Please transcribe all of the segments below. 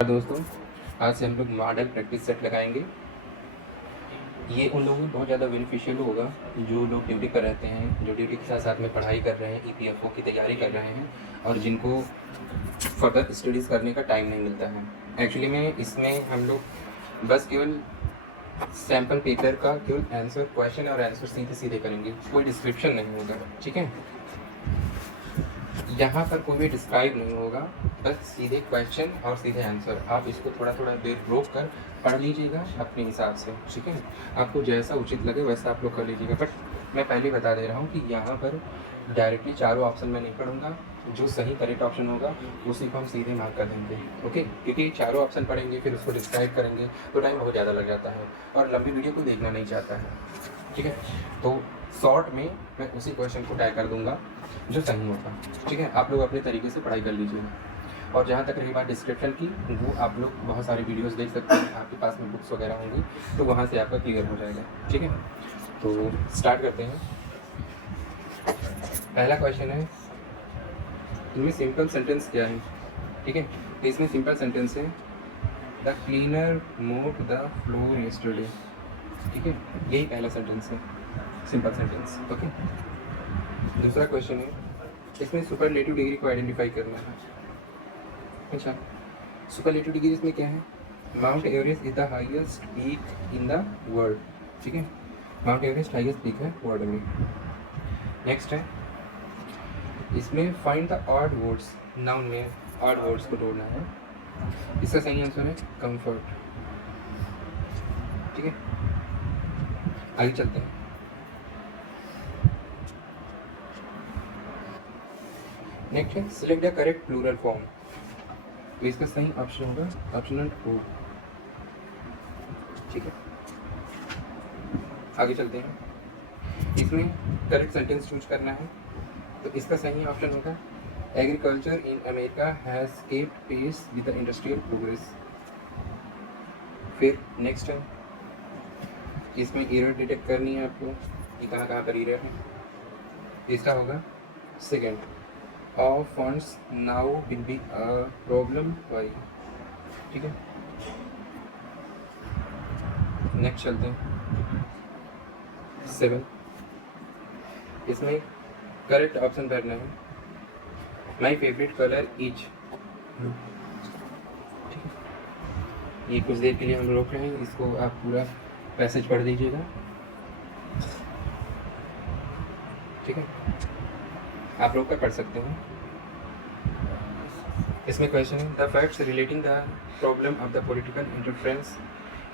दोस्तों, आज से हम लोग मॉडल प्रैक्टिस सेट लगाएंगे। ये उन लोगों को बहुत ज़्यादा बेनिफिशियल होगा जो लोग ड्यूटी पर रहते हैं, जो ड्यूटी के साथ साथ में पढ़ाई कर रहे हैं, ईपीएफओ की तैयारी कर रहे हैं और जिनको फर्दर स्टडीज़ करने का टाइम नहीं मिलता है। एक्चुअली में इसमें हम लोग बस केवल सैम्पल पेपर का केवल आंसर, क्वेश्चन और आंसर सीधे सीधे करेंगे, कोई डिस्क्रिप्शन नहीं होगा। ठीक है, यहाँ पर कोई भी डिस्क्राइब नहीं होगा, बस सीधे क्वेश्चन और सीधे आंसर। आप इसको थोड़ा थोड़ा देर रोक कर पढ़ लीजिएगा अपने हिसाब से। ठीक है, आपको जैसा उचित लगे वैसा आप लोग कर लीजिएगा। बट मैं पहले बता दे रहा हूँ कि यहाँ पर डायरेक्टली चारों ऑप्शन में नहीं पढ़ूंगा, जो सही करेक्ट ऑप्शन होगा उसी को हम सीधे मार्क कर देंगे। ओके, क्योंकि चारों ऑप्शन पढ़ेंगे फिर उसको डिस्क्राइब करेंगे तो टाइम बहुत ज़्यादा लग जाता है और लंबी वीडियो को देखना नहीं चाहता है। ठीक है, तो शॉर्ट में मैं उसी क्वेश्चन को टैग कर दूंगा जो सही होगा। ठीक है, आप लोग अपने तरीके से पढ़ाई कर लीजिएगा। और जहाँ तक रही बात डिस्क्रिप्शन की, वो आप लोग बहुत सारी वीडियोस देख सकते हैं, आपके पास में बुक्स वगैरह होंगी तो वहाँ से आपका क्लियर हो जाएगा। ठीक है, तो स्टार्ट करते हैं। पहला क्वेश्चन है, इनमें सिंपल सेंटेंस क्या है? ठीक है, तो इसमें सिंपल सेंटेंस है the cleaner mode the floor yesterday. ठीक है, यही पहला सेंटेंस है, सिंपल सेंटेंस। ओके, दूसरा क्वेश्चन है, इसमें सुपरलेटिव डिग्री को आइडेंटिफाई करना है। अच्छा, सुपरलेटिव डिग्री इसमें क्या है? Mount Everest is the highest peak in the world. ठीक है, माउंट एवरेस्ट हाईएस्ट पीक है वर्ल्ड में। नेक्स्ट है, इसमें find the odd words, noun में ऑड वर्ड्स को ढूंढना है। इसका सही आंसर है कंफर्ट। ठीक है, आगे चलते हैं। नेक्स्ट है, select the correct plural form. तो इसका सही ऑप्शन होगा ऑप्शन ओ। ठीक है, आगे चलते हैं। इसमें करेक्ट सेंटेंस चूज करना है, तो इसका सही ऑप्शन होगा agriculture in America has kept pace with the industrial progress. फिर नेक्स्ट है, इसमें एरर डिटेक्ट करनी है आपको कि कहाँ कहाँ पर एरर है। इसका होगा second, of funds now will be a problem why. ठीक है, नेक्स्ट चलते हैं। 7, इसमें करेक्ट ऑप्शन भरना है my favourite colour is blue. ठीक है, ये कुछ देर के लिए हम रोक रहे हैं, इसको आप पूरा पैसेज पढ़ दीजिएगा। ठीक है, आप रोक कर पढ़ सकते हैं। इसमें क्वेश्चन है the facts relating the problem of the political interference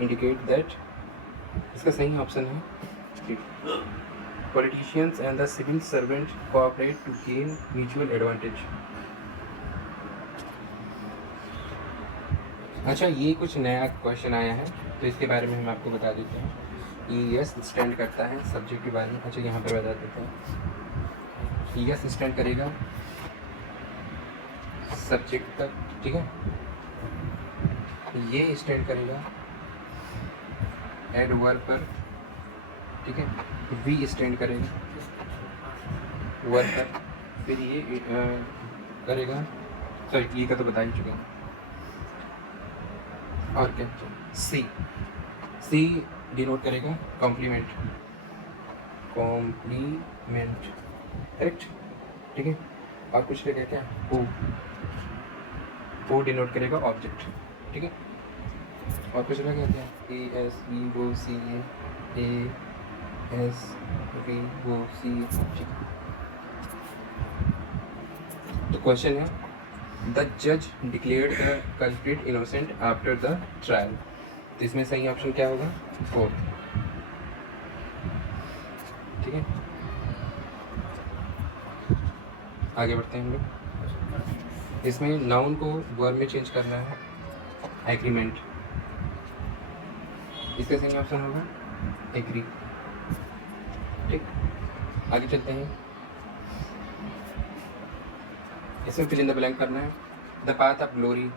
indicate that. इसका सही ऑप्शन है politicians and the civil servant cooperate to gain mutual advantage. अच्छा, ये कुछ नया क्वेश्चन आया है तो इसके बारे में हम आपको बता देते हैं। ये यस स्टैंड करता है सब्जेक्ट के बारे में। अच्छा, यहाँ पर बता देते हैं, यस स्टैंड करेगा सब्जेक्ट तक। ठीक है, ये स्टैंड करेगा एडवर्ब पर। ठीक है, वी स्टैंड करेगा वर्ब पर। फिर ये करेगा, सॉरी ये का तो बता ही चुके हैं। और क्या, सी डिनोट करेगा कॉम्प्लीमेंट, कॉम्प्लीमेंट। करेक्ट। ठीक है, और कुछ लगेगा क्या, ओ डिनोट करेगा ऑब्जेक्ट। ठीक है, और कुछ लगेगा क्या, A S V O C A S V O C. तो क्वेश्चन है द जज declared the culprit innocent after the trial. तो इसमें सही ऑप्शन क्या होगा, 4। ठीक है, आगे बढ़ते हैं हम लोग। इसमें नाउन को वर्ब में चेंज करना है, एग्रीमेंट। इसका सही ऑप्शन होगा एग्री। ठीक, आगे चलते हैं। इसमें फिल इन द ब्लैंक करना है the path of glory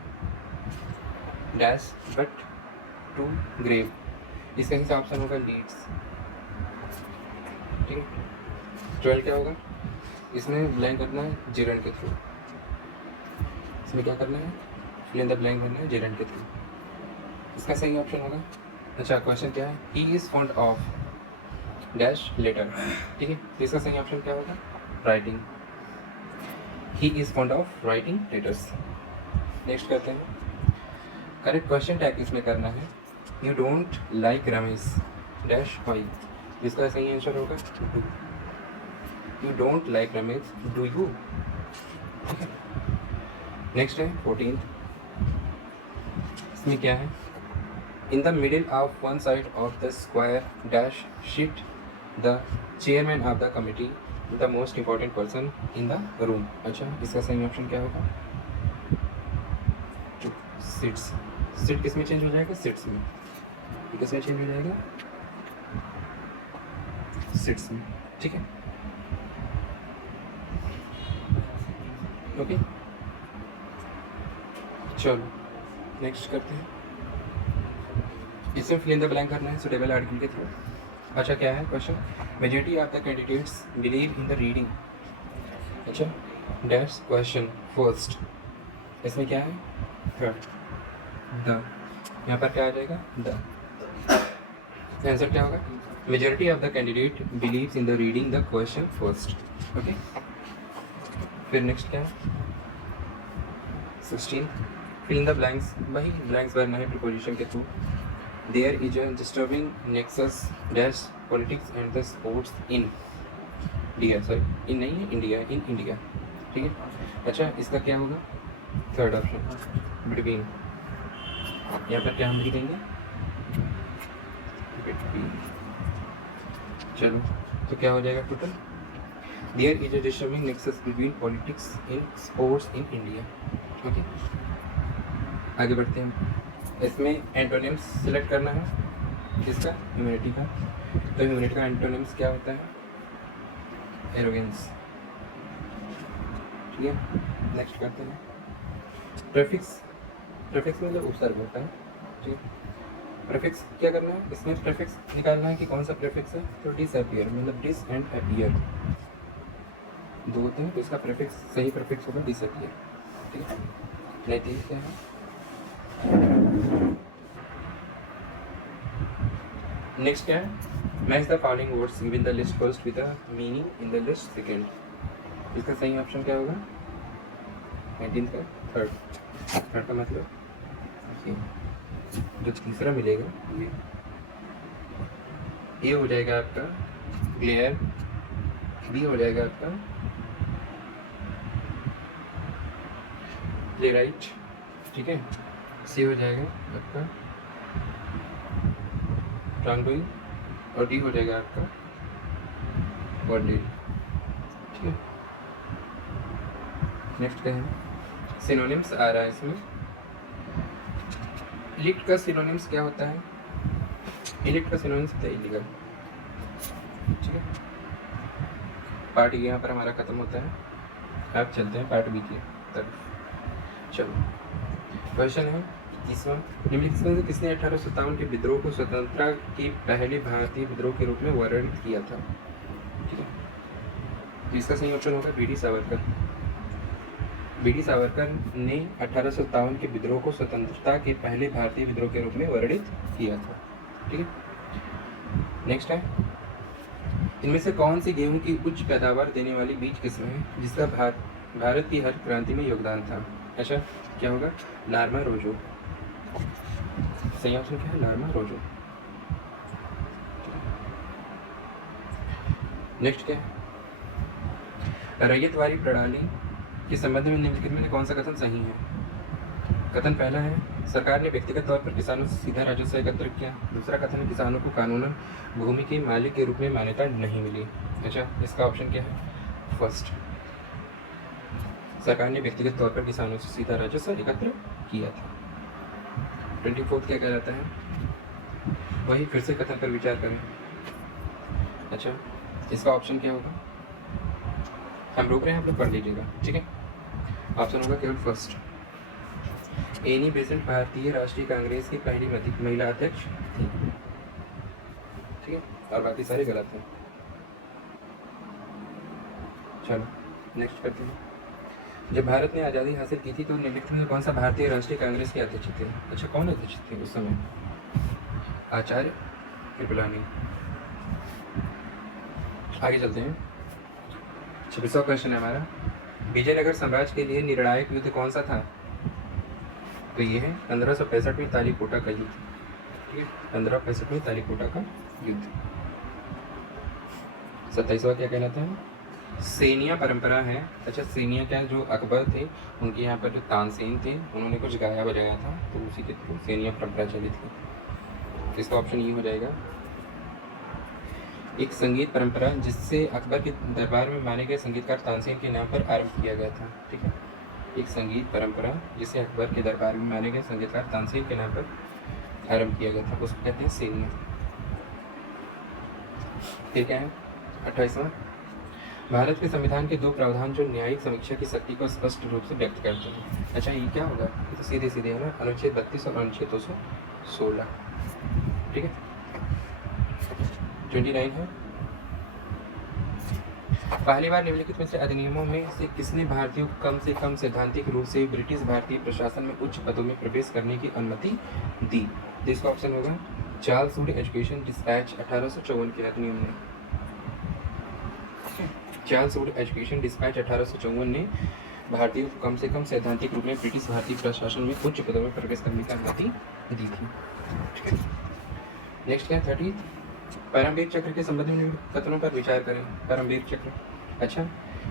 dash but to grave. इसका सही ऑप्शन होगा लीड्स। ठीक है, 12 क्या होगा, इसमें ब्लैंक करना है जिरन के थ्रू। इसमें क्या करना है, फिल इन द ब्लैंक बनना है जेरेंट के थ्रू, इसका सही ऑप्शन होगा। अच्छा क्वेश्चन क्या है, he is fond of dash letter, ठीक है, तो इसका सही ऑप्शन क्या होगा, writing, he is fond of writing letters. Next करते हैं, करेक्ट क्वेश्चन टैग इसमें करना है, you don't like Ramesh dash why, इसका सही आंसर होगा do, you don't like Ramesh do you. Next है 14th, इसमें क्या है, in the middle of one side of the square dash sheet the chairman of the committee the most important person in the room. अच्छा इसका सही option क्या होगा, seats, seat किस में चेंज हो जाएगा, सीट्स में, किस में चेंज हो जाएगा, सीट्स में, ठीक है, ओके। चलो नेक्स्ट करते हैं, इसमें फिल इन द ब्लैंक करना है सुटेबल आर्टिकल के थ्रू। अच्छा क्या है question, majority of the candidates believe in the reading, अच्छा डैश क्वेश्चन फर्स्ट, इसमें क्या है, थर्ड, द, यहाँ पर क्या आ जाएगा, द, आंसर क्या होगा, majority of the candidate believes in the reading the question first, okay. फिर नेक्स्ट क्या है 16, फिल इन द ब्लैंक्स, वही ब्लैंक्स भरना है प्रीपोजिशन के through. There is a disturbing nexus dash politics and the sports in India, sorry in नहीं है, India, in India, ठीक है। अच्छा इसका क्या होगा, थर्ड ऑप्शन बिटवीन, यहाँ पर क्या हम लिख देंगे, बिटवीन। चलो तो क्या हो जाएगा total, there is a disturbing nexus between politics in sports in India, okay. आगे बढ़ते हैं, इसमें एंटोनिम्स सिलेक्ट करना है, किसका, ह्यूमैनिटी का, तो ह्यूमैनिटी का एंटोनिम्स क्या होता है, एरोगेंस, ठीक है। नेक्स्ट करते हैं, प्रेफिक्स, प्रेफिक्स मतलब उपसर्ग होता है, ठीक है। प्रेफिक्स क्या करना है, इसमें प्रेफिक्स निकालना है कि कौन सा प्रेफिक्स है, तो डिसअपियर मतलब डिस एंड अपीयर दो होते हैं, तो इसका प्रेफिक्स सही प्रेफिक्स होगा डिसअपियर, ठीक है। नहीं क्या है, नेक्स्ट क्या है, match the following words given the list first with the meaning in the list second, इसका सही ऑप्शन क्या होगा, 19 का थर्ड, थर्ड का मतलब जो तीसरा मिलेगा ये हो जाएगा आपका ग्लेयर, बी हो जाएगा आपका प्ले राइट, ठीक है, सी हो जाएगा आपका रॉन्ग, और डी हो जाएगा आपका वर्डेड, ठीक है। नेक्स्ट क्या है, सिनोनिम्स आ रहा है इसमें, इलिक्ट का सिनोनिम्स क्या होता है, इलिक्ट का सिनोनिम्स होता है इलीगल, ठीक है। पार्ट ए यहाँ पर हमारा खत्म होता है, अब चलते हैं पार्ट बी की तरफ। चलो क्वेश्चन है 21वां, निम्नलिखित में से किसने 1857 के विद्रोह को स्वतंत्रता की पहले भारतीय विद्रोह के रूप में वर्णित किया था, ठीक है। इसका सही ऑप्शन होगा B D Savarkar, B D Savarkar ने 1857 के विद्रोह को स्वतंत्रता के पहले भारतीय विद्रोह के रूप में वर्णित किया था, ठीक है। नेक्स्ट है, इनमें से कौन सी गेहूं की उच्च पैदावार देने वाली बीज किस्म है जिसका भारत की हरित क्रांति में योगदान था, अच्छा क्या होगा, लार्मा रोजो, सही ऑप्शन क्या है, लार्मा रोजो। नेक्स्ट क्या है, रैयतवारी प्रणाली के संबंध में निम्नलिखित में कौन सा कथन सही है, कथन पहला है सरकार ने व्यक्तिगत तौर पर किसानों से सीधा राजस्व एकत्र किया, दूसरा कथन है किसानों को कानूनन भूमि के मालिक के रूप में मान्यता नहीं मिली, अच्छा इसका ऑप्शन क्या है, फर्स्ट, सरकार ने व्यक्तिगत तौर पर किसानों से सीधा राजस्व एकत्र किया था। 24 क्या कहलाता है, वही फिर से कथन पर विचार करें, अच्छा इसका ऑप्शन क्या होगा, हम रोक रहे हैं, आप लोग पढ़ लीजिएगा, ठीक है। ऑप्शन होगा केवल फर्स्ट, एनी बेसेंट भारतीय राष्ट्रीय कांग्रेस की पहली महिला अध्यक्ष थी, ठीक है, और बाकी सारे गलत हैं। चलो नेक्स्ट करते हैं, जब भारत ने आज़ादी हासिल की थी तो निम्नलिखित में कौन सा भारतीय राष्ट्रीय कांग्रेस के अध्यक्ष थे? अच्छा, कौन अध्यक्ष थे उस समय? आचार्य कृपलानी। आगे चलते हैं। 26वां क्वेश्चन है हमारा, विजयनगर साम्राज्य के लिए निर्णायक युद्ध कौन सा था? तो ये है 1565 में तालीकोटा का युद्ध। ठीक है, 1565 में तालीकोटा का युद्ध। 27वां क्या कहलाता है? सेनिया परंपरा है। अच्छा, सेनिया क्या, जो अकबर थे उनके यहाँ पर जो तानसेन थे उन्होंने कुछ गाया बजाया था तो उसी के थ्रू सेनिया परंपरा चली थी। इसका ऑप्शन ये हो जाएगा। एक संगीत परंपरा जिससे अकबर के दरबार में माने गए संगीतकार तानसेन के नाम पर आरंभ किया गया था। ठीक है, एक संगीत परंपरा जिसे अकबर के दरबार में माने गए संगीतकार तानसेन के नाम पर आरंभ किया गया था, उसको कहते हैं सेनिया। ठीक है, 28वां, भारत के संविधान के दो प्रावधान जो न्यायिक समीक्षा की शक्ति को स्पष्ट रूप से व्यक्त करते हैं। अच्छा, ये क्या होगा? ये तो सीधे सीधे है ना, अनुच्छेद 32 और अनुच्छेद 216। ठीक है, 29 है, पहली बार निम्नलिखित में से अधिनियमों में से किसने भारतीयों को कम से कम सैद्धांतिक रूप से ब्रिटिश भारतीय प्रशासन में उच्च पदों में प्रवेश करने की अनुमति दी? तो इसका ऑप्शन होगा चार्ल्स वुड एजुकेशन डिस्पैच 1854 के अधिनियम ने। चार्ल्स वुड एजुकेशन डिस्पैच 1854 ने भारतीयों को कम से कम सैद्धांतिक रूप में ब्रिटिश भारतीय प्रशासन में उच्च पदों में प्रवेश करने की अनुमति दी थी। नेक्स्ट क्या, 30, परमवीर चक्र के संबंध में कथनों पर विचार करें। परमवीर चक्र, अच्छा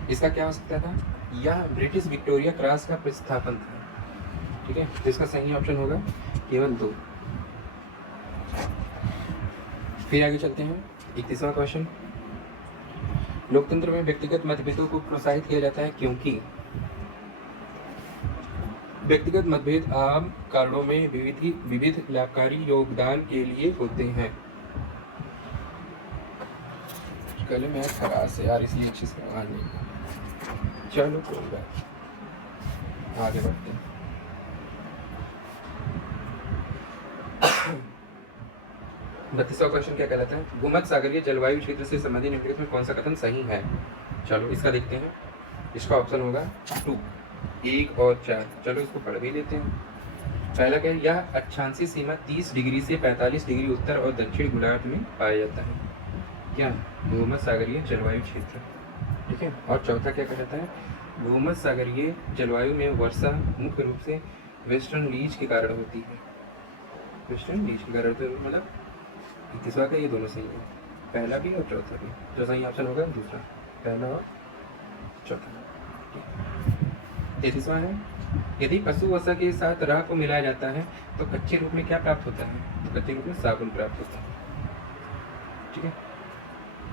इसका क्या हो सकता था? यह ब्रिटिश विक्टोरिया क्रॉस का प्रतिस्थापन था। ठीक है, तो इसका सही ऑप्शन होगा केवल 2। फिर आगे चलते हैं, 31वां क्वेश्चन, लोकतंत्र में व्यक्तिगत मतभेदों को प्रोत्साहित किया जाता है क्योंकि व्यक्तिगत मतभेद आम कारणों में विविध लाभकारी योगदान के लिए होते हैं। कल मैं खराब से यार, इसलिए अच्छे से आवाज नहीं। चलो कोई बात, आगे बढ़ते हैं। बत्तीसवां क्वेश्चन क्या कहलाता है? भूमध्य सागरीय जलवायु क्षेत्र से संबंधित निम्नलिखित में कौन सा कथन सही है? चलो इसका देखते हैं। इसका ऑप्शन होगा 2, 1 और 4। चलो इसको पढ़ भी लेते हैं। पहला क्या है? यह अक्षांशीय सीमा 30 डिग्री से 45 डिग्री उत्तर और दक्षिण गोलार्ध में पाया जाता है। क्या? भूमध्य सागरीय जलवायु क्षेत्र। ठीक है, और चौथा क्या कहलाता है? भूमध्य सागरीय जलवायु में वर्षा मुख्य रूप से वेस्टर्न लीज के कारण होती है। वेस्टर्न लीज के कारण, तो मतलब 31वां का ये दोनों सही है, पहला भी और चौथा भी। जो सही ऑप्शन होगा दूसरा, पहला और चौथा। 33वां है, यदि पशु वसा के साथ राख को मिलाया जाता है तो कच्चे रूप में क्या प्राप्त होता है? तो कच्चे रूप में साबुन प्राप्त होता है। ठीक है,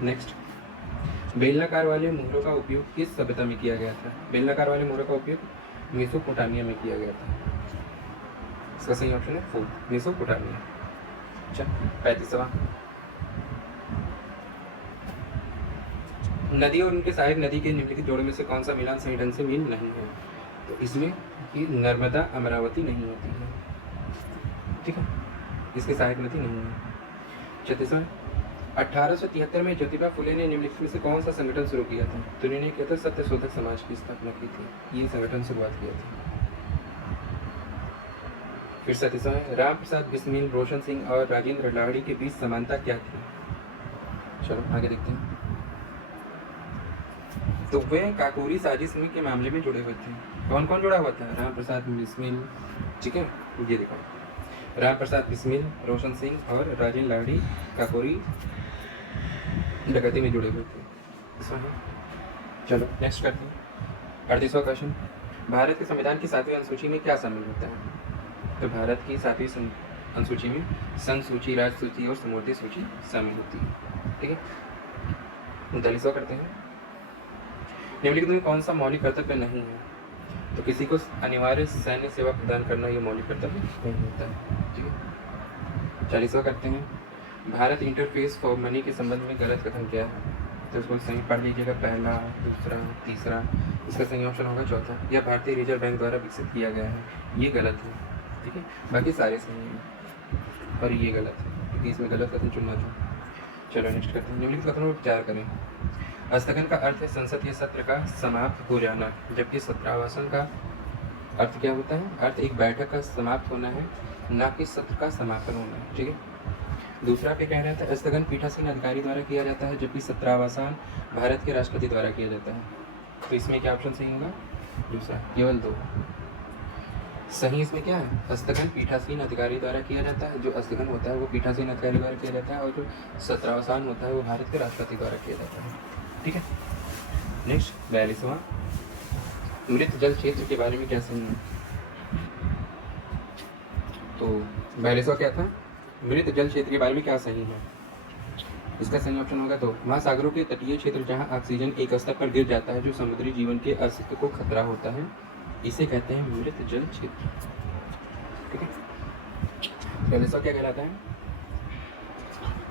नेक्स्ट, बेलनाकार वाले मोहरों का उपयोग किस सभ्यता में किया गया था? बेलनाकार वाले मोहरों का उपयोग मेसोपोटामिया में किया गया था। इसका सही ऑप्शन है 4, मेसोपोटामिया। अच्छा, 35वां, नदी और उनके सहायक नदी के निम्नलिखित जोड़ों में से कौन सा मिलान सही ढंग से मेल नहीं है? तो इसमें कि नर्मदा अमरावती नहीं होती है। ठीक है, इसके सहायक नदी नहीं है। 36वां, 1873 में ज्योतिबा फुले ने निम्नलिखित में से कौन सा संगठन शुरू किया था? तो इन्होंने किया था सत्यशोधक समाज की स्थापना की थी। ये संगठन शुरुआत किया था। फिर 37वां है, राम प्रसाद बिस्मिल, रोशन सिंह और राजेंद्र लाहिड़ी के बीच समानता क्या थी? चलो आगे देखते हैं। तो वे काकोरी साजिश में के मामले में जुड़े हुए थे। कौन कौन जुड़ा हुआ था? राम प्रसाद बिस्मिल, ठीक है, ये देखो, राम प्रसाद बिस्मिल, रोशन सिंह और राजेंद्र लाहिड़ी काकोरी डकैती में जुड़े हुए थे। चलो नेक्स्ट करते हैं। 38वां क्वेश्चन, भारत के संविधान की 7वीं अनुसूची में क्या शामिल होता है? तो भारत की 7वीं अनुसूची में संघ सूची, राज्य सूची और समवर्ती सूची शामिल होती है। ठीक है, 39वां करते हैं, निम्नलिखित में कौन सा मौलिक कर्तव्य नहीं है? तो किसी को अनिवार्य सैन्य सेवा प्रदान करना ये मौलिक कर्तव्य नहीं होता है। ठीक है, 40वां करते हैं, भारत इंटरफेस फॉर मनी के संबंध में गलत कथन क्या है? तो उसको सही पढ़ लीजिएगा, पहला, दूसरा, तीसरा। इसका सही ऑप्शन होगा चौथा, यह भारतीय रिजर्व बैंक द्वारा विकसित किया गया है। ये गलत है। ठीक है, बाकी सारे सही हैं पर ये गलत है क्योंकि इसमें गलत कथन चुनना था। चलो नेक्स्ट करते हैं, निम्नलिखित कथनों पर विचार करें। स्थगन का अर्थ है संसदीय सत्र का समाप्त हो जाना, जबकि सत्रावसान का अर्थ क्या होता है? अर्थ एक बैठक का समाप्त होना है, ना कि सत्र का समापन होना है। ठीक है। दूसरा पे कह रहा था स्थगन पीठासीन अधिकारी द्वारा किया जाता है, जबकि सत्रावसान भारत के राष्ट्रपति द्वारा किया जाता है। तो इसमें क्या ऑप्शन सही होगा? दूसरा, केवल दो सही। इसमें क्या है? स्थगन पीठासीन अधिकारी द्वारा किया जाता है, जो स्थगन होता है वो पीठासीन अधिकारी द्वारा किया जाता है, और जो सत्रावसान होता है वो भारत के राष्ट्रपति द्वारा किया जाता है। ठीक है। नेक्स्ट 42वां, मृत जल क्षेत्र के बारे में क्या सही है? तो 42वां क्या था? मृत जल क्षेत्र के बारे में क्या सही है? इसका सही ऑप्शन होगा तो महासागरों के तटीय क्षेत्र जहां ऑक्सीजन एक स्तर पर गिर जाता है, जो समुद्री जीवन के अस्तित्व को खतरा होता है, इसे कहते हैं मृत जल क्षेत्र। ठीक है। 42वां क्या कहलाता है?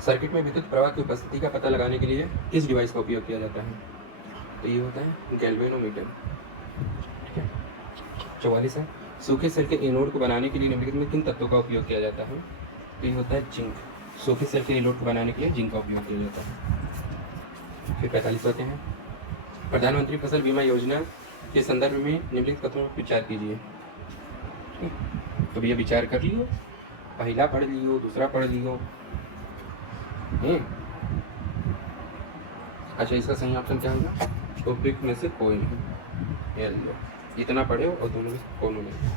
सर्किट में विद्युत प्रवाह की उपस्थिति का पता लगाने के लिए किस डिवाइस का उपयोग किया जाता है? तो ये होता है गैल्वेनोमीटर। ठीक है। 44 है, सूखे सेल के एनोड को बनाने के लिए निम्नलिखित में किन तत्वों का उपयोग किया जाता है? तो ये होता है जिंक। सूखे सेल के एनोड को बनाने के लिए जिंक का उपयोग किया जाता है। फिर 45वां क्या है? प्रधानमंत्री फसल बीमा योजना के संदर्भ में निम्नलिखित कथनों पर विचार कीजिए। तो भैया विचार कर लियो, पहला पढ़ लियो, दूसरा पढ़ लियो। अच्छा, इसका सही ऑप्शन क्या होगा? टॉपिक में से कोई नहीं। ये लो, इतना पढ़े और दोनों में कौन नहीं,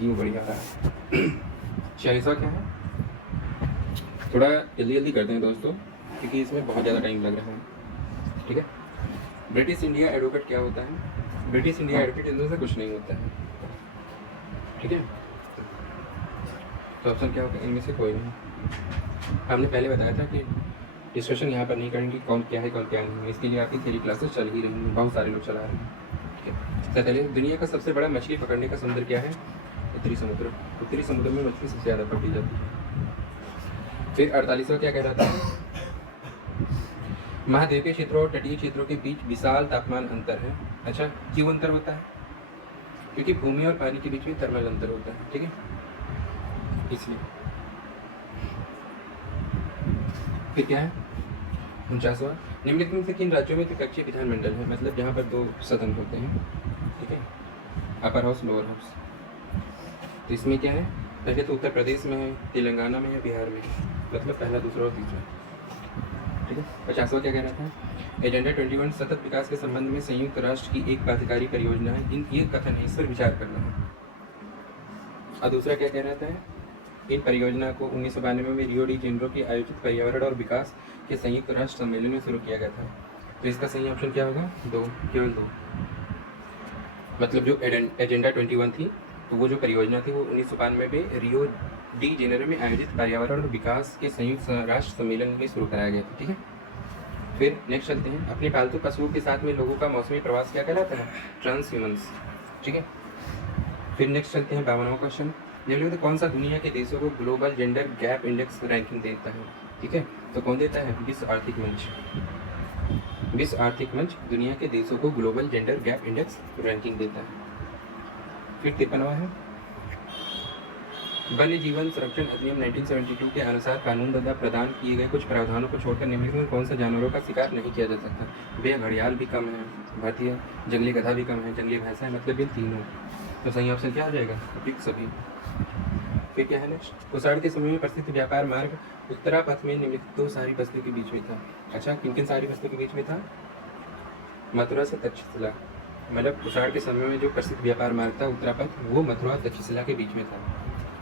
यूँ बढ़िया रहा है। 46वां क्या है? थोड़ा जल्दी जल्दी करते हैं दोस्तों, क्योंकि इसमें बहुत ज़्यादा टाइम लग रहा है। ठीक है। ब्रिटिश इंडिया एडवोकेट क्या होता है? ब्रिटिश इंडिया एडवोकेट इनमें से कुछ नहीं होता है। ठीक है। तो ऑप्शन क्या होगा? इनमें से कोई नहीं। हमने पहले बताया था कि डिस्कशन यहाँ पर नहीं करेंगे कौन क्या है कौन क्या नहीं है, इसके लिए आपकी थ्योरी क्लासेस चल ही रही हैं, बहुत सारे लोग चला रहे हैं। ठीक है। चलिए, दुनिया का सबसे बड़ा मछली पकड़ने का समुद्र क्या है? उत्तरी समुद्र। उत्तरी समुद्र में मछली सबसे ज़्यादा पकड़ी जाती है। फिर 48वां क्या कह रहा था? महाद्वीपीय क्षेत्रों और तटीय क्षेत्रों के बीच विशाल तापमान अंतर है। अच्छा, क्यों अंतर होता है? क्योंकि भूमि और पानी के बीच में थर्मल अंतर होता है। ठीक है, इसलिए। फिर क्या है? 49वां, निम्नलिखित में से किन राज्यों में त्रिपक्षीय विधानमंडल है? मतलब जहाँ पर दो सदन होते हैं। ठीक है, अपर हाउस, लोअर हाउस। तो इसमें क्या है? पहले तो उत्तर प्रदेश में है, तेलंगाना में है, बिहार में है। मतलब पहला, दूसरा और तीसरा। ठीक है। 50वां क्या कह रहा था? एजेंडा 21 सतत विकास के संबंध में संयुक्त राष्ट्र की एक प्राधिकारी परियोजना है। इन ये कथन है, इस पर विचार करना है। और दूसरा क्या कह रहा था? इन परियोजना को 1992 में रियो डी जेनेरो के आयोजित पर्यावरण और विकास के संयुक्त राष्ट्र सम्मेलन में शुरू किया गया था। तो इसका सही ऑप्शन क्या होगा? दो, केवल दो। मतलब जो एजेंडा 21 थी, तो वो जो परियोजना थी वो 1992 में रियो डी जेनेरो में आयोजित पर्यावरण और विकास के संयुक्त राष्ट्र सम्मेलन में शुरू कराया गया था। ठीक है। फिर नेक्स्ट चलते हैं, अपने पालतू पशुओं के साथ में लोगों का मौसमी प्रवास क्या कहलाता है? ट्रांसह्यूमंस। ठीक है। फिर नेक्स्ट चलते हैं 52वां क्वेश्चन, निम्नलिखित कौन सा दुनिया के देशों को global gender gap index ranking देता है? ठीक है, तो कौन देता है? विश्व आर्थिक मंच। विश्व आर्थिक मंच दुनिया के देशों को global gender gap index ranking देता है। फिर 53वां है, वन्य जीवन संरक्षण अधिनियम 1972 के अनुसार कानून द्वारा प्रदान किए गए कुछ प्रावधानों को छोड़कर निम्नलिखित में कौन सा जानवरों का शिकार नहीं किया जा सकता? भैया घड़ियाल भी कम है, भारतीय जंगली गधा भी कम है, जंगली भैंसा है, मतलब इन तीनों। तो सही ऑप्शन क्या हो जाएगा? सभी। फिर क्या है नेक्स्ट, कुषाण के समय में प्रसिद्ध व्यापार मार्ग उत्तरापथ में निम्नलिखित दो सारी बस्तियों के बीच में था। अच्छा, किन किन सारी बस्तियों के बीच में था? मथुरा से तक्षशिला। मतलब कुषाण के समय में जो प्रसिद्ध व्यापार मार्ग था उत्तरापथ, वो मथुरा और तक्षशिला के बीच में था।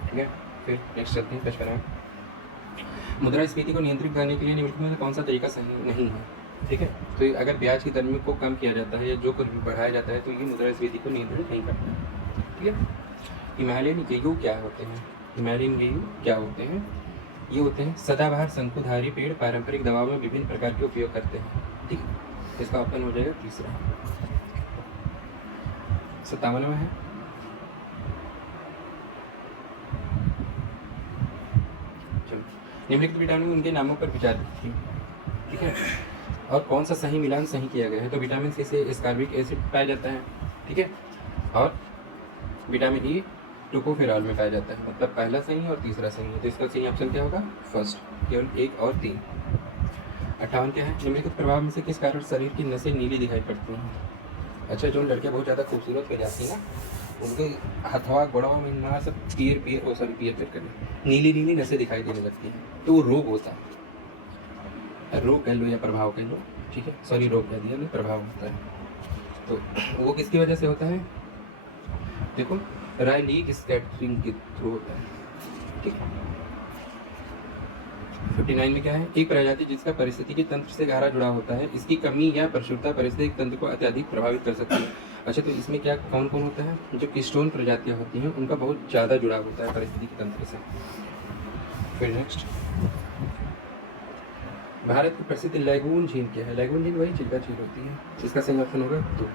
ठीक है। फिर नेक्स्ट चलते हैं 55वां, मुद्रास्फीति को नियंत्रित करने के लिए निम्नलिखित में कौन सा तरीका सही नहीं है? ठीक है। तो अगर ब्याज की दर को कम किया जाता है या जो कुछ भी बढ़ाया जाता है तो ये मुद्रास्फीति को नियंत्रित नहीं करता है। ठीक है। हिमालयन गेहूँ क्या होते हैं? हिमालयन गेहूँ क्या होते हैं? ये होते हैं सदाबहार शंकुधारी पेड़, पारंपरिक दवाओं में विभिन्न प्रकार के उपयोग करते हैं। ठीक है, इसका ऑप्शन हो जाएगा तीसरा। 57वां है, निम्नलिखित विटामिन उनके नामों पर विचार कीजिए। ठीक है, और कौन सा सही मिलान सही किया गया है? तो विटामिन सी से एस्कॉर्बिक एसिड पाया जाता है। ठीक है, और विटामिन ई टोकोफेरॉल में पाया जाता है। मतलब पहला सही है और तीसरा सही है। तो इसका सही ऑप्शन क्या होगा? फर्स्ट। केवल 1 और 3। 58 क्या है, निम्नलिखित प्रभाव में से किस कारण शरीर की नसें नीली दिखाई पड़ती हैं। अच्छा, जो लड़कियाँ बहुत ज़्यादा खूबसूरत हो जाती हैं ना, उनके हथवा गोड़वा में ना सब पीयर करके नीली नीली नसें दिखाई देने लगती हैं, तो वो रोग होता है। रोग कह लो या प्रभाव कह लो, ठीक है, सॉरी रोग कह दिया नहीं, प्रभाव होता है। तो वो किसकी वजह से होता है, देखो रायलीक स्कैटरिंग के थ्रू होता है, ठीक है। 59 में क्या है, एक प्रजाति जिसका पारिस्थितिकी तंत्र से गहरा जुड़ा होता है, इसकी कमी या प्रशुरता पारिस्थितिक तंत्र को अत्यधिक प्रभावित कर सकती है। अच्छा, तो इसमें क्या कौन कौन होता है, जो किस्टोन प्रजातियां होती हैं उनका बहुत ज़्यादा जुड़ाव होता है पारिस्थितिकी तंत्र से। फिर नेक्स्ट, भारत की प्रसिद्ध लैगून झील क्या है। लैगून झील वही चिल्का झील होती है, इसका सही ऑप्शन होगा तो।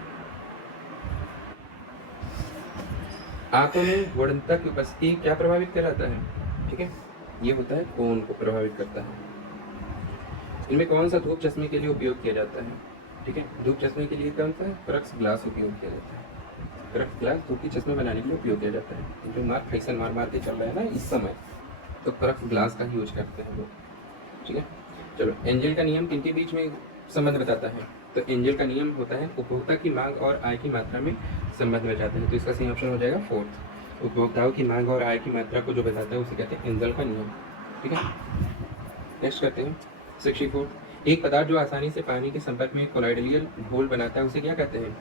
आंतों में वर्णता की उपस्थिति क्या प्रभावित कराता है, ठीक है, ये होता है कोन को प्रभावित करता है। इनमें कौन सा धूप चश्मे के लिए उपयोग किया जाता है, ठीक है, धूप चश्मे के लिए कौन सा क्रक्स ग्लास उपयोग किया जाता है। क्रक्स ग्लास धूप की चश्मे बनाने के लिए उपयोग किया जाता है। जो फैशन मार के चल रहा है ना इस समय, तो क्रक्स ग्लास का ही यूज करते हैं लोग, ठीक है। चलो, एंजल का नियम किनके बीच में संबंध बताता है, तो एंजल का नियम होता है उपभोक्ता की मांग और आय की मात्रा में संबंध में जाता है, तो इसका सही ऑप्शन हो जाएगा फोर्थ। उपभोक्ताओं की मांग और आय की मात्रा को जो बताता है उसे कहते हैं एंजल का नियम, ठीक है। नेक्स्ट करते हैं 64। एक पदार्थ जो आसानी से पानी के संपर्क में कोलाइडल घोल बनाता है उसे क्या कहते हैं,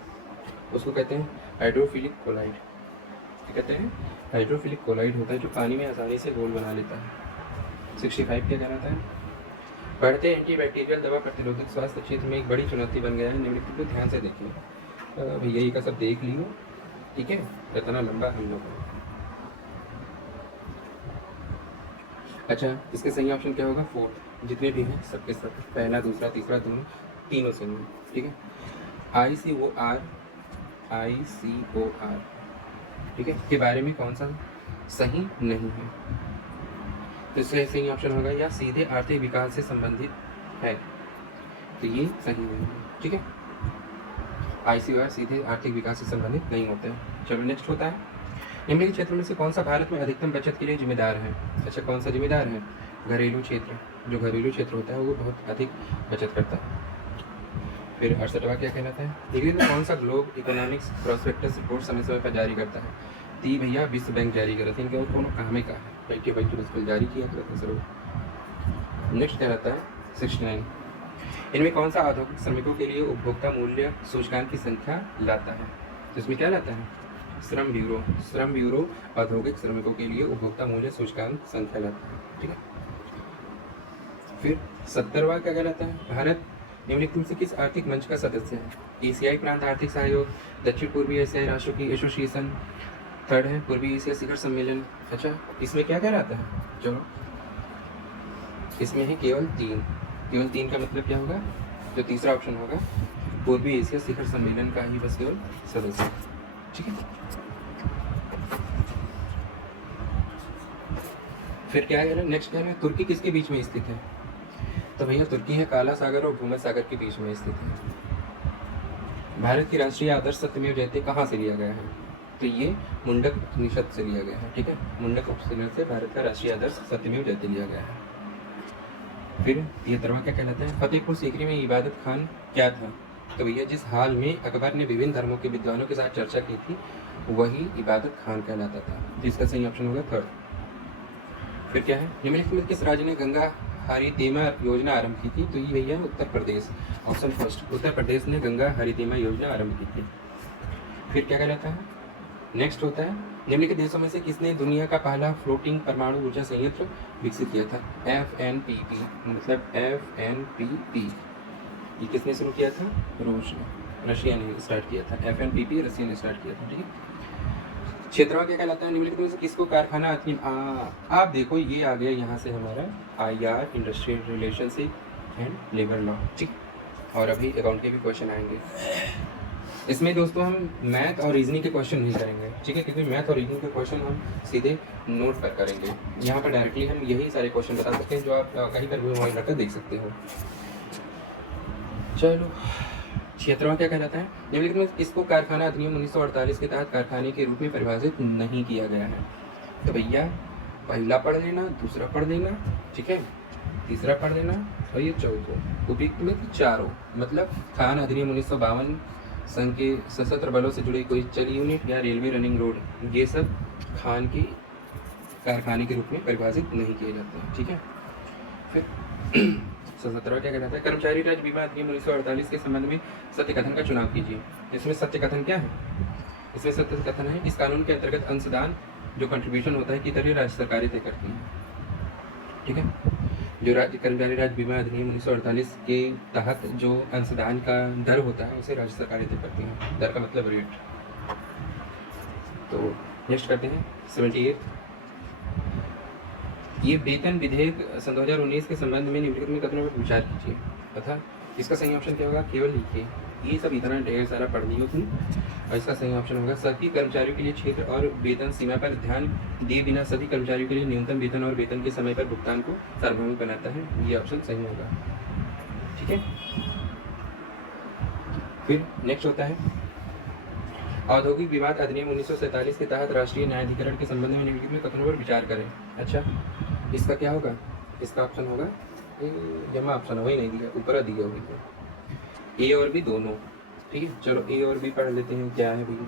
उसको कहते हैं हाइड्रोफिलिक कोलाइड। क्या कहते हैं, हाइड्रोफिलिक कोलाइड होता है जो पानी में आसानी से घोल बना लेता है। 65 क्या कहलाता है, बढ़ते एंटीबैक्टीरियल दवा प्रतिरोधक स्वास्थ्य क्षेत्र में एक बड़ी चुनौती बन गया है, निम्नलिखित को ध्यान से देखिए। भैया ये का सब देख लियो, ठीक है, इतना लंबा हम लोग। अच्छा, इसके सही ऑप्शन क्या होगा, फोर्थ। जितने भी हैं सबके सब, पहला दूसरा तीसरा दोनों तीनों सही हैं, ठीक है। ICOR ठीक है, के बारे में कौन सा सही नहीं है, तो इसका सही ऑप्शन होगा या सीधे आर्थिक विकास से संबंधित है, तो ये सही नहीं है, ठीक है। ICOR सीधे आर्थिक विकास से संबंधित नहीं होते हैं। चलो नेक्स्ट होता है, निम्नलिखित क्षेत्र में से कौन सा भारत में अधिकतम बचत के लिए जिम्मेदार है। अच्छा, कौन सा जिम्मेदार है, घरेलू क्षेत्र। जो घरेलू क्षेत्र होता है वो बहुत अधिक बचत करता है। फिर 68वां क्या कहलाता है, लेकिन कौन सा ग्लोब इकोनॉमिक्स प्रोस्पेक्टस रिपोर्ट समय समय पर जारी करता है, ती भैया विश्व बैंक जारी करते हैं, इनके कौन काम का है, बैठे बिल्कुल जारी किया करते हैं सर। नेक्स्ट क्या रहता है 69, इनमें कौन सा औद्योगिक श्रमिकों के लिए उपभोक्ता मूल्य सूचकांक की संख्या लाता है, तो इसमें क्या लाता है, श्रम ब्यूरो औद्योगिक श्रमिकों के लिए उपभोक्ता मूल्य सूचकांक संख्या लाता है, ठीक है। फिर 70वां क्या कहलाता है, भारत निम्नलिखित में से किस आर्थिक मंच का सदस्य है। एशियाई प्रांत आर्थिक सहयोग, दक्षिण पूर्वी एशियाई राष्ट्रों की एसोसिएशन, थर्ड है पूर्वी एशिया शिखर सम्मेलन। अच्छा, इसमें क्या कहलाता है, चलो इसमें है केवल तीन का मतलब क्या होगा, जो तीसरा ऑप्शन होगा पूर्वी एशिया शिखर सम्मेलन का ही बस केवल सदस्य, ठीक है। फिर क्या है नेक्स्ट, क्या है तुर्की किसके बीच में स्थित है, तो भैया तुर्की है काला सागर और भूमध्य सागर के बीच में स्थित है। भारत की राष्ट्रीय आदर्श सत्यमेव जयते कहाँ से लिया गया है, तो ये मुंडक उपनिषद से लिया गया है, ठीक है। मुंडक उपनिषद से भारत का राष्ट्रीय आदर्श सत्यमेव जयते लिया गया है। फिर ये तरवा क्या कहलाता है, फतेहपुर सीकरी में इबादत खान क्या था, तो भैया जिस हाल में अकबर ने विभिन्न धर्मों के विद्वानों के साथ चर्चा की थी वही इबादत खान कहलाता था, तो इसका सही ऑप्शन होगा थर्ड। फिर क्या है, निम्नलिखित में किस राज्य ने गंगा हरितेमा योजना आरंभ की थी, तो ये भैया उत्तर प्रदेश, ऑप्शन फर्स्ट, उत्तर प्रदेश ने गंगा हरितेमा योजना आरंभ की थी। फिर क्या कहलाता है, नेक्स्ट होता है निम्नलिखित देशों में से किसने दुनिया का पहला फ्लोटिंग परमाणु ऊर्जा संयंत्र विकसित किया था, FNPP, मतलब FNPP ये किसने शुरू किया था, रशिया ने स्टार्ट किया था, FNPP रशिया ने स्टार्ट किया था, ठीक है। क्षेत्र क्या कहलाता है, निम्नलिखित में से किसको कारखाना आप देखो ये आ गया यहाँ से हमारा IR industrial relationship and labour law, ठीक। और अभी अकाउंट के भी क्वेश्चन आएंगे इसमें दोस्तों, हम मैथ और रीजनिंग के क्वेश्चन नहीं करेंगे, ठीक है, क्योंकि मैथ और रीजनिंग के क्वेश्चन हम सीधे नोट पर करेंगे। यहाँ पर डायरेक्टली हम यही सारे क्वेश्चन बता सकते हैं जो आप कहीं पर भी मोबाइल रखकर देख सकते हो। चलो 76वां क्या कहलाता है, निम्नलिखित में किसको कारखाना अधिनियम 1948 के तहत कारखाने के रूप में परिभाषित नहीं किया गया है, तो भैया पहला पढ़ लेना दूसरा पढ़ लेना, ठीक है। तीसरा पढ़ लेना, और ये चौथों। उपयुक्त में चारों, मतलब खान अधिनियम 1952, संघ के सशस्त्र बलों से जुड़ी कोई चल यूनिट या रेलवे रनिंग रोड, ये सब खान के कारखाने के रूप में परिभाषित नहीं किए जाते हैं। ठीक है, फिर 17वां क्या कहलाता है? कर्मचारी राज्य बीमा अधिनियम 1948 के संबंध में सत्य कथन का चुनाव कीजिए। इसमें सत्य कथन क्या है? इसमें सत्य कथन है, इस कानून के अंतर्गत अंशदान जो कंट्रीब्यूशन होता है की तरह राज्य सरकारें तय करती हैं। ठीक है, जो राज्य कर्मचारी राज्य बीमा अधिनियम 1948 के तहत जो अंशदान का दर होता है उसे राज्य सरकारें तय करती हैं। दर का मतलब रेट। तो नेक्स्ट करते हैं 78। ये वेतन विधेयक सन 2019 के संबंध में निम्नलिखित में कथनों पर विचार कीजिए तथा इसका सही ऑप्शन क्या होगा? केवल लिखिए। ये सब इतना ढेर सारा पढ़ लियो तुम, और इसका सही ऑप्शन होगा सभी कर्मचारियों के लिए क्षेत्र और वेतन सीमा पर ध्यान दिए बिना सभी कर्मचारियों के लिए न्यूनतम वेतन और वेतन के समय पर भुगतान को सार्वभौमिक बनाता है। ये ऑप्शन सही होगा। ठीक है, फिर नेक्स्ट होता है औद्योगिक विवाद अधिनियम 1947 के तहत राष्ट्रीय न्यायाधिकरण के संबंध में निम्नलिखित में कथनों पर विचार करें। अच्छा, इसका क्या होगा? इसका ऑप्शन होगा जमा ऑप्शन वही नहीं दिया, ऊपर दिया हुआ ए और बी दोनों। ठीक है, चलो ए और बी पढ़ लेते हैं। क्या है भैया?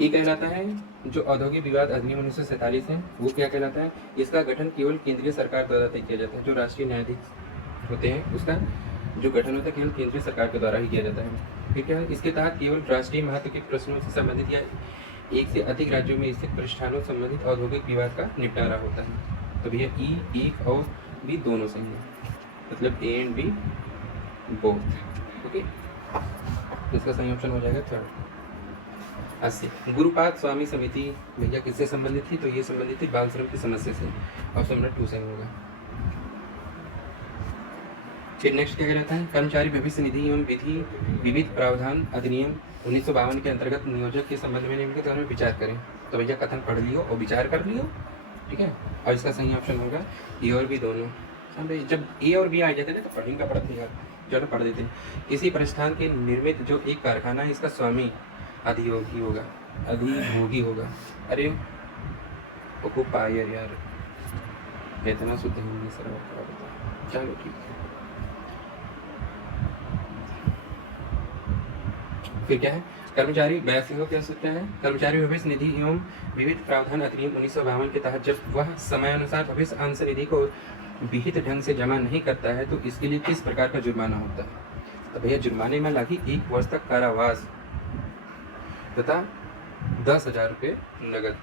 ये कहलाता है जो औद्योगिक विवाद अधिनियम 1947 है वो क्या कहलाता है? इसका गठन केवल केंद्रीय सरकार द्वारा तय किया जाता है। जो राष्ट्रीय न्यायाधीश होते हैं उसका जो गठन होता है केवल केंद्रीय सरकार के द्वारा ही किया जाता है। ठीक है, इसके तहत केवल राष्ट्रीय महत्व के प्रश्नों से संबंधित या एक से अधिक राज्यों में स्थित प्रतिष्ठानों संबंधित औद्योगिक विवाद का निपटारा होता है। तो भैया ई एक और बी दोनों सही है, मतलब A and B both. Okay, इसका सही ऑप्शन हो जाएगा थर्ड। 80 गुरुपाद स्वामी समिति भैया किससे संबंधित थी? तो ये संबंधित थी बाल श्रम की समस्या से। ऑप्शन नंबर 2 सही होगा। फिर नेक्स्ट क्या कहलाता है? कर्मचारी भविष्य निधि एवं विधि विविध प्रावधान अधिनियम 1952 के अंतर्गत नियोजक के संबंध में निम्नलिखित कथनों में विचार करें। तो भैया कथन पढ़ लियो और विचार कर लियो। ठीक है, और इसका सही ऑप्शन होगा ए और बी दोनों। हाँ भाई, जब ए और बी आ जाते थे तो पढ़ने का पड़ता यार। चलो पढ़ देते हैं। किसी प्रतिष्ठान के निर्मित जो एक कारखाना है इसका स्वामी अधियोगी होगा, अधिभोगी होगा। अरे वो पायर यार, इतना शुद्ध हिंदी सर। चलो ठीक है, फिर क्या है? कर्मचारी 82 हो क्या सकता है? कर्मचारी भविष्य निधि एवं विविध प्रावधान अधिनियम 1952 के तहत जब वह समयानुसार भविष्य अंश निधि को विहित ढंग से जमा नहीं करता है तो इसके लिए किस प्रकार का जुर्माना होता है? तो भैया जुर्माने में लागी 1 वर्ष तक कारावास तथा 10,000 रुपये नगद।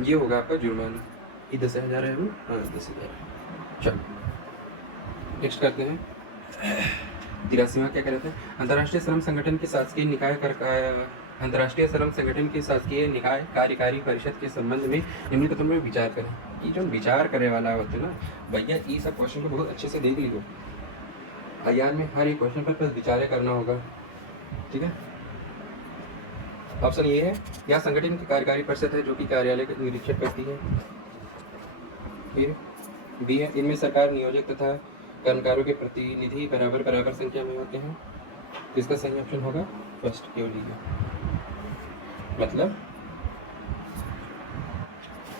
ये होगा आपका जुर्माना। ये 10,000 है वो? हाँ 10,000। चलो नेक्स्ट करते हैं 83वां क्या कहते हैं? अंतर्राष्ट्रीय श्रम संगठन के शासकीय निकाय अंतर्राष्ट्रीय श्रम संगठन के शासकीय निकाय कार्यकारी परिषद के संबंध में निम्न कथनों में विचार करें। ये जो विचार करने वाला होता है ना भैया, ये सब क्वेश्चन को बहुत अच्छे से देख लियो। अयान में हर एक क्वेश्चन पर विचार करना होगा। ठीक है, ऑप्शन ये है, यह संगठन की कार्यकारी परिषद है जो कि कार्यालय का निरीक्षण करती है। फिर बी है, इनमें सरकार नियोजक तथा कर्मकारों के प्रतिनिधि बराबर बराबर संख्या में होते हैं। इसका सही ऑप्शन होगा फर्स्ट केवल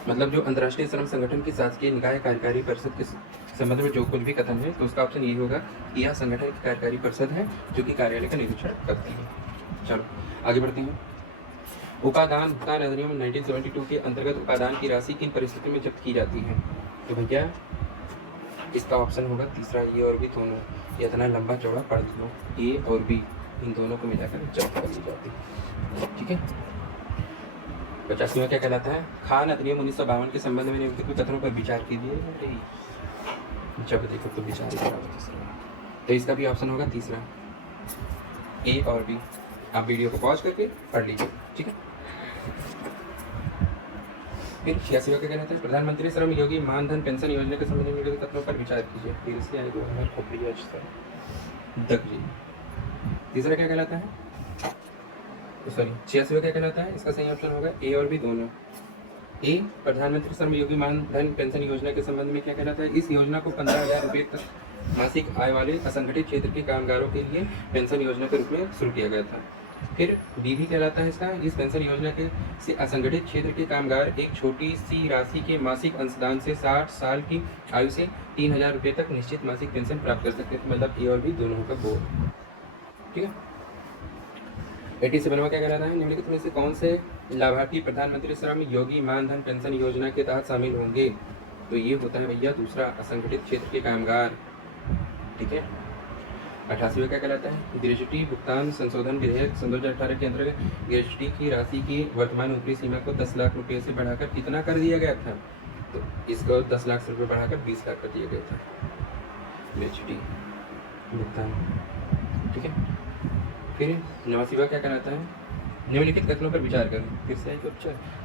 मतलब जो अंतर्राष्ट्रीय श्रम संगठन की शासकीय निकाय कार्यकारी परिषद के संबंध में जो कुछ भी कथन है तो उसका ऑप्शन ये होगा कि यह संगठन की कार्यकारी परिषद है जो कि कार्यालय का निरीक्षण करती है। चलो आगे बढ़ते हैं। उपादान भुगतान अधिनियम 1972 के अंतर्गत उपादान की राशि किन परिस्थितियों में जब्त की जाती है? तो भैया इसका ऑप्शन होगा तीसरा, ए और बी दोनों। ये इतना लंबा चौड़ा पढ़ लो, ए और बी इन दोनों को मिलाकर जब्त कर ली जाती है। ठीक है, 85वां क्या कहलाता है? खान अधिनियम 1952 के संबंध में निम्नलिखित कथनों पर विचार कीजिए। जब देखो तो विचार तो इसका भी ऑप्शन होगा तीसरा, ए और बी। आप वीडियो को पॉज करके पढ़ लीजिए। ठीक है, फिर 86वां क्या कहलाता है? प्रधानमंत्री श्रम योगी मानधन पेंशन योजना के संबंध में निम्नलिखित कथनों पर विचार कीजिए। फिर से आएगा हमारे खोपड़ी तीसरा क्या कहलाता है? सॉरी 86वां क्या कहलाता है? इसका सही ऑप्शन होगा ए और बी दोनों। ए प्रधानमंत्री श्रम योगी मानधन पेंशन योजना के संबंध में क्या कहलाता है? इस योजना को 15,000 रुपये तक मासिक आय वाले असंगठित क्षेत्र के कामगारों के लिए पेंशन योजना के रूप में शुरू किया गया था। फिर बी भी कहलाता है इसका, इस पेंशन योजना के से असंगठित क्षेत्र के कामगार एक छोटी सी राशि के मासिक अंशदान से 60 साल की आयु से 3,000 रुपये तक निश्चित मासिक पेंशन प्राप्त कर सकते हैं। मतलब ए और बी दोनों का बोर्ड, ठीक है। 87वां क्या कहलाता है, निम्नलिखित में से कौन से लाभार्थी प्रधानमंत्री श्रम योगी मानधन पेंशन योजना के तहत शामिल होंगे? तो ये होता है भैया दूसरा, असंगठित क्षेत्र के कामगार, ठीक है। 88वां क्या कहलाता है, ग्रेच्युटी भुगतान संशोधन विधेयक सन 2018 के अंतर्गत ग्रेच्युटी की राशि की वर्तमान ऊपरी सीमा को 10 लाख रुपए से बढ़ाकर कितना कर दिया गया था? तो इसको 10 लाख रुपए बढ़ाकर 20 लाख कर दिया गया था ग्रेच्युटी भुगतान, ठीक है। फिर 89वां क्या कहलाता है, निम्नलिखित कथनों पर विचार करें। फिर से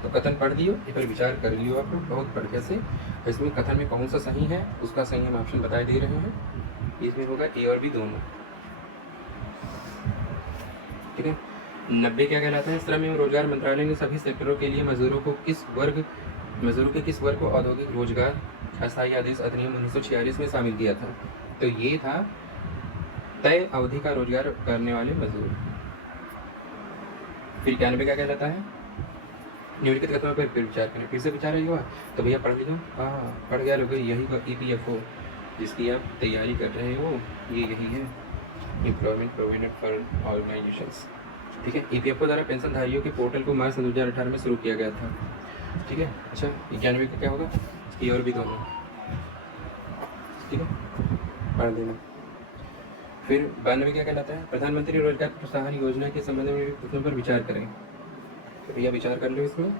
तो कथन पढ़ दियो, इस पर विचार कर लियो आप लोग बहुत बढ़िया से। इसमें कथन में कौन सा सही है उसका सही हम ऑप्शन बता दे रहे हैं। इसमें होगा ए और बी दोनों, ठीक है। 90 क्या कहलाता है, श्रम एवं रोजगार मंत्रालय ने सभी सेक्टरों के लिए मजदूरों के किस वर्ग को औद्योगिक रोजगार अस्थायी आदेश अधिनियम 1946 में शामिल किया था? तो ये था तय अवधि का रोजगार करने वाले मजदूर। फिर 91 क्या कहलाता है, निम्नलिखित कथनों पर फिर विचार करें। फिर से विचार है हुआ तो भैया पढ़ लीजिए। हाँ पढ़ गया लोग, यही EPFO जिसकी आप तैयारी कर रहे हो ये यही है, एम्प्लॉयमेंट प्रोविडेंट फंड ऑर्गेनाइजेशंस, ठीक है। EPFO द्वारा पेंशनधारियों के पोर्टल को मार्च 2018 में शुरू किया गया था, ठीक है। अच्छा 91 का क्या होगा, ए और बी दोनों, ठीक है, पढ़ देना। फिर 92 क्या कहलाता है, प्रधानमंत्री रोजगार प्रोत्साहन योजना के संबंध में कथनों पर विचार करें। तो भैया विचार कर लो इसमें,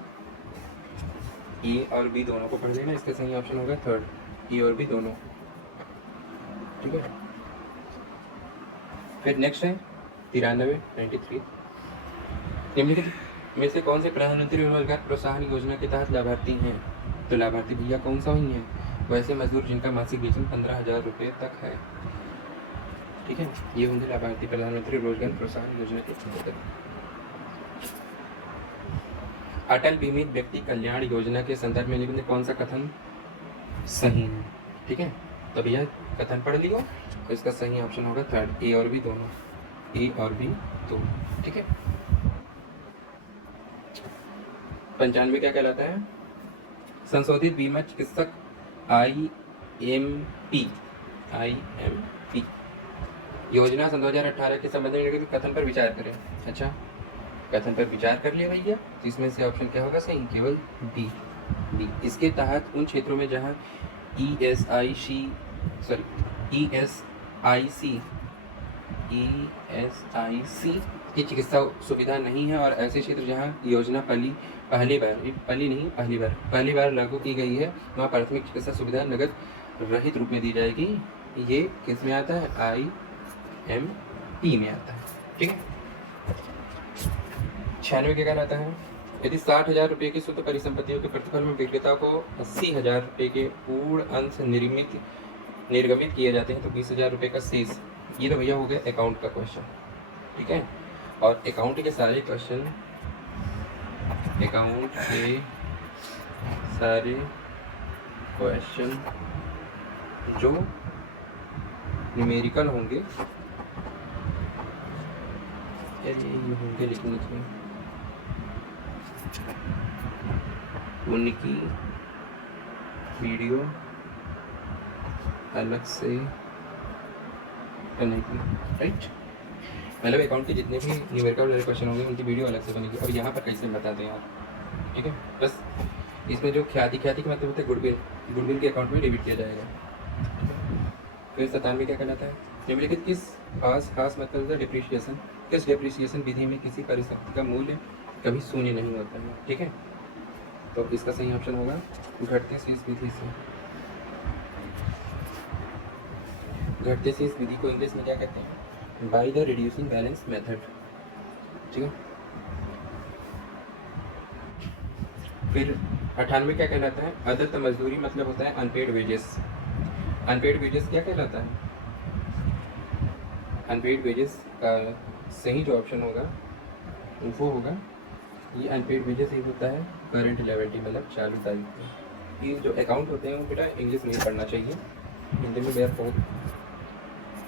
ए और बी दोनों को पढ़ लेना। इसका सही ऑप्शन होगा थर्ड, ए और बी दोनों, ठीक है। फिर नेक्स्ट है 93 निम्नलिखित में से कौन से प्रधानमंत्री रोजगार प्रोत्साहन योजना के तहत लाभार्थी हैं? तो लाभार्थी भैया कौन सा ही है, वैसे मजदूर जिनका मासिक वेतन 15,000 रुपये तक है, ठीक है। ये होंगे लाभार्थी प्रधानमंत्री रोजगार प्रोत्साहन योजना के तहत। अटल बीमित व्यक्ति कल्याण योजना के संदर्भ में निम्न कौन सा कथन सही है, ठीक है। तो भैया कथन पढ़ लियो, तो इसका सही ऑप्शन होगा थर्ड, ए और बी दोनों, ए और बी दोनों, ठीक है। 95 क्या कहलाता है, संशोधित बीमा चिकित्सक IMP योजना सन 2018 के संबंध में कथन पर विचार करें। अच्छा कथन पर विचार कर लिया भैया, तो इसमें से ऑप्शन क्या होगा सही, केवल बी। इसके तहत उन क्षेत्रों में जहां ESIC की चिकित्सा सुविधा नहीं है और ऐसे क्षेत्र जहां योजना पहली बार लागू की गई है वहाँ प्राथमिक चिकित्सा सुविधा नगद रहित रूप में दी जाएगी। ये किस में आता है, IMP में आता है, ठीक है। 96 क्या कहलाता है, यदि 60,000 रुपये की शुद्ध परिसंपत्तियों के प्रतिफल में विक्रेता को 80,000 रुपये के पूर्ण अंश निर्गमित किए जाते हैं तो 20,000 रुपये का शेष। ये तो भैया हो गया अकाउंट का क्वेश्चन, ठीक है। और अकाउंट के सारे क्वेश्चन जो न्यूमेरिकल होंगे ये होंगे, लेकिन इसमें उनकी वीडियो अलग से बनेगी, राइट। मतलब अकाउंट के जितने भी न्यूमेरिकल वाले क्वेश्चन होंगे उनकी वीडियो अलग से बनेगी। और यहाँ पर कैसे बताते हैं आप, ठीक है। बस इसमें जो ख्याति का मतलब होता है गुडविल के अकाउंट में डेबिट किया जाएगा। फिर 97 क्या कहलाता है, निम्नलिखित किस खास मतलब डिप्रिशिएशन, किस डिप्रिशिएशन विधि में किसी परिसंपत्ति का मूल्य कभी शून्य नहीं होता है, ठीक है। तो इसका सही ऑप्शन होगा घटते शीर्ष विधि से। घटते शीर्ष विधि को इंग्लिश में क्या कहते हैं, by the reducing balance method, ठीक है। फिर 98 क्या कहलाता है, अदत्त मजदूरी मतलब होता है अनपेड वेजेस। अनपेड वेजेस क्या कहलाता है, अनपेड वेजेस का सही जो ऑप्शन होगा वो होगा ये अनपेड वेजेस ही होता है करंट लायबिलिटी, मतलब चालू दायित्व। ये जो अकाउंट होते हैं वो बेटा इंग्लिश नहीं पढ़ना चाहिए, हिंदी में मेरा बहुत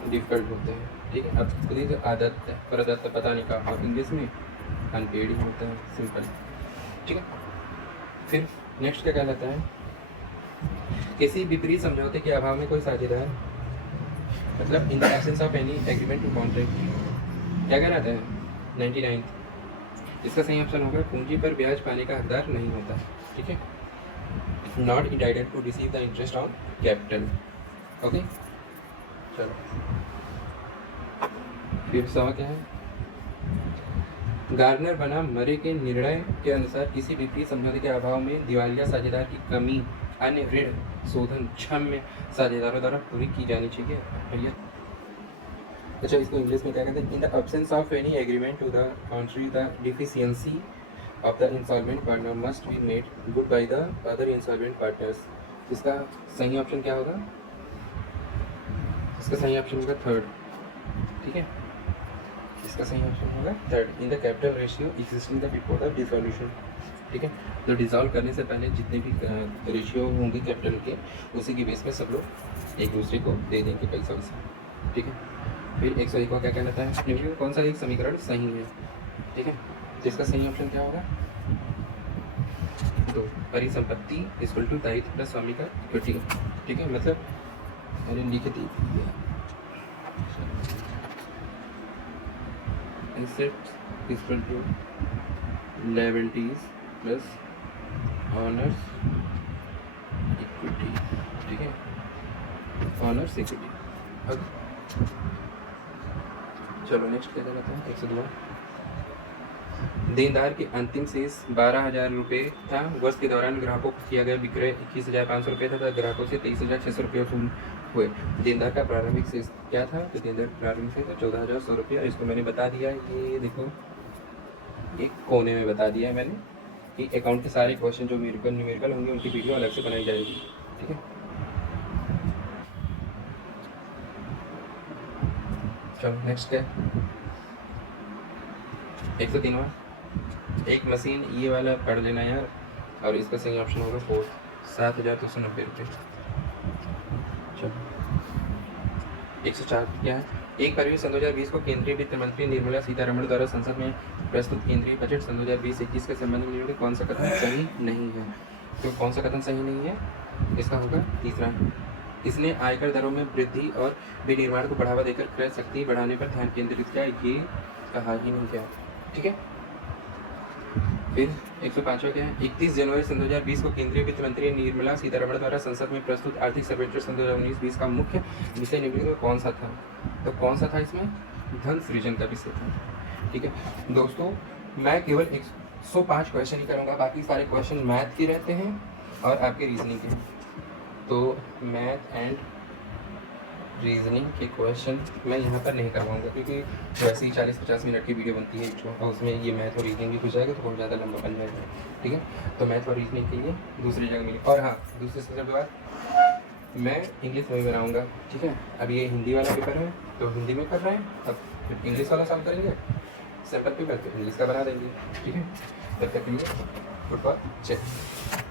डिफिकल्ट होते हैं। ठीक है। अब खुद ही जो आदत है, प्रदत्त पता नहीं कहा, और इंग्लिश में अनपेड ही होता है, सिंपल। ठीक है। फिर नेक्स्ट क्या कहलाता है, किसी विपरीत समझौते के अभाव में कोई साझेदार, मतलब in the absence of any agreement to contract, क्या कहलाता है 99। इसका सही ऑप्शन होगा पूंजी पर ब्याज पाने का हकदार नहीं होता। ठीक है। Not entitled to receive the interest on capital. Okay, चलो फिर सवाल क्या है, गार्नर बना मरे के निर्णय के अनुसार किसी विपरीत समझौते के अभाव में दिवालिया साझेदार की कमी अन्य ऋण शोधन क्षम्य साझेदारों द्वारा पूरी की जानी चाहिए भैया। अच्छा, इसको इंग्लिश में क्या कहते हैं, in the absence of any agreement to the contrary the deficiency of the insolvent partner must be made good by the other insolvent partners. इसका सही ऑप्शन क्या होगा, इसका सही ऑप्शन होगा थर्ड। ठीक है, इसका सही ऑप्शन होगा third, in the capital ratio existing the before the dissolution. ठीक है, तो डिसॉल्व करने से पहले जितने भी रेशियो होंगे कैपिटल के, उसी की बेस पे सब लोग एक दूसरे को दे देंगे पैसा वैसा। ठीक है। फिर 101 का क्या कहलाता है, निम्न में कौन सा एक समीकरण सही है। ठीक है, तो इसका सही ऑप्शन क्या होगा, तो परिसंपत्ति इक्वल टू दायित्व प्लस स्वामी का इक्विटी। ठीक है, मतलब मैंने लिख दी assets equal to liabilities plus owners equity. ठीक है, ऑनर्स इक्विटी। अब चलो नेक्स्ट क्या कहलाता है, 102। देनदार के अंतिम शेष 12,000 रुपये था। वर्ष के दौरान ग्राहकों को किया गया विक्रय 21,500 रुपये था, ग्राहकों से 23,600 रुपये वसूल हुए। देनदार का प्रारंभिक शेष क्या था, तो देनदार प्रारंभिक शेष 14,100 रुपये। इसको मैंने बता दिया, ये देखो एक कोने में बता दिया है मैंने कि अकाउंट के सारे क्वेश्चन जो न्यूमेरिकल होंगे उनकी वीडियो अलग से बनाई जाएगी। ठीक है, चलो नेक्स्ट क्या, 103वां, एक मशीन ये वाला पढ़ लेना यार, और इसका सही ऑप्शन होगा 4, 7,290 रुपये। चलो 104 क्या है, एक फरवरी सन 2020 को केंद्रीय वित्त मंत्री निर्मला सीतारमण द्वारा संसद में प्रस्तुत केंद्रीय बजट सन 2020-21 के संबंध में कौन सा कथन सही नहीं है। तो कौन सा कथन सही नहीं है, इसका होगा तीसरा, इसने आयकर दरों में वृद्धि और विनिर्माण को बढ़ावा देकर क्रय शक्ति बढ़ाने पर ध्यान केंद्रित किया, ये कहा ही नहीं गया। ठीक है। फिर 105वां क्या है, 31 जनवरी सन 2020 को केंद्रीय वित्त मंत्री निर्मला सीतारमण द्वारा संसद में प्रस्तुत आर्थिक सर्वेक्षण सन 2019-20 का मुख्य विषय निम्नलिखित में कौन सा था। तो कौन सा था, इसमें धन सृजन का विषय था। ठीक है दोस्तों, मैं केवल 105 क्वेश्चन ही करूँगा, बाकी सारे क्वेश्चन मैथ के रहते हैं और आपके रीजनिंग के। तो मैथ एंड रीजनिंग के क्वेश्चन मैं यहाँ पर नहीं करवाऊँगा, क्योंकि वैसे ही 40-50 मिनट की वीडियो बनती है और उसमें ये मैथ और रीजनिंग भी कुछ जाएगा तो बहुत ज़्यादा लंबा बन जाएगा। ठीक है, तो मैथ और रीजनिंग के लिए दूसरी जगह मिली। और हाँ, दूसरे सबसे बड़ी बात, मैं इंग्लिश में भी बनाऊँगा। ठीक है, अब ये हिंदी वाला पेपर है तो हिंदी में कर रहे हैं, अब इंग्लिश वाला सॉल्व करेंगे, सिंपल पेपर तो इंग्लिश का बना देंगे। ठीक है, तब तक के लिए गुड बाय, जय।